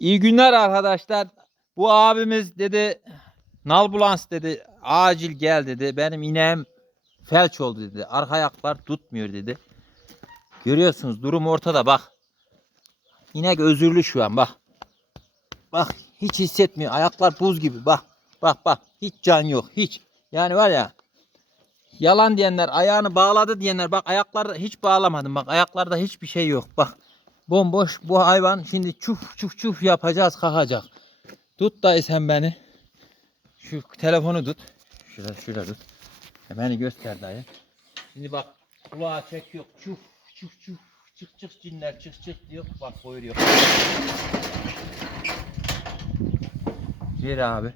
İyi günler arkadaşlar. Bu abimiz dedi nalbulans dedi acil gel dedi. Benim ineğim felç oldu dedi. Arka ayaklar tutmuyor dedi. Görüyorsunuz durum ortada bak. İnek özürlü şu an bak. Bak hiç hissetmiyor. Ayaklar buz gibi bak. Bak bak hiç can yok hiç. Yani var ya yalan diyenler ayağını bağladı diyenler bak ayaklarda hiç bağlamadım bak ayaklarda hiçbir şey yok bak. Bomboş bu hayvan şimdi çuf çuf çuf yapacağız kalkacak. Tut dayı sen beni. Şu telefonu tut. Şurada şurada tut. E beni göster dayı. Şimdi bak kulağa çekiyor. Çuf çuf çuf. Çık çık cinler çık çık diyor. Bak buyuruyor. Ver abi.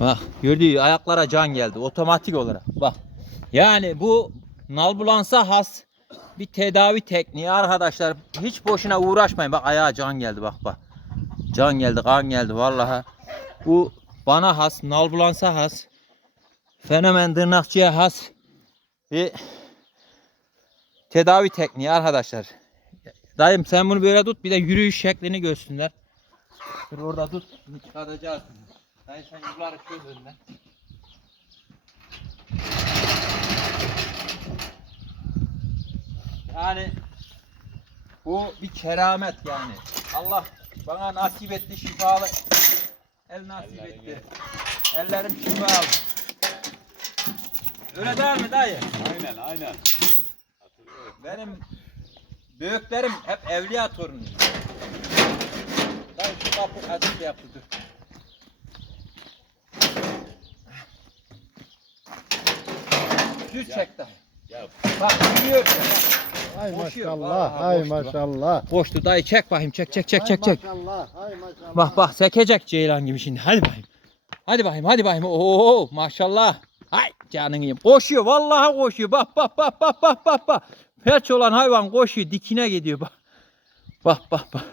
Bak gördüğü ayaklara can geldi otomatik olarak. Bak. Yani bu nalbulansa has bir tedavi tekniği arkadaşlar. Hiç boşuna uğraşmayın. Bak ayağa can geldi bak bak. Can geldi, kan geldi vallahi. Bu bana has, nalbulansa has. Fenomen tırnakçıya has bir tedavi tekniği arkadaşlar. Dayım sen bunu böyle tut bir de yürüyüş şeklini görsünler. Dur orada tut. Bunu çıkartacağız. Dayı sen yukarı çöz önüne. Yani bu bir keramet yani. Allah bana nasip etti şifalı el nasip etti. Ellerim şifalı. Öyle değil mi dayı? Aynen aynen. Benim büyüklerim hep evliya torunu. Dayı şu kapı açık yaptı dur. Düz çek dayı. Ya Bak yürüyor. Koşuyor, maşallah, vallahi hay koştu bak. maşallah. Boştu dayı çek bakayım çek çek çek çek çek. maşallah, hay maşallah. Bak bak sekecek ceylan gibi şimdi. Hadi bakayım. Hadi bakayım hadi bakayım. Oo maşallah. Hay canın yiyeyim. Koşuyor vallahi koşuyor. Bak bak bak bak bak bak bak. Felç olan hayvan koşuyor dikine gidiyor bak. Bak bak bak.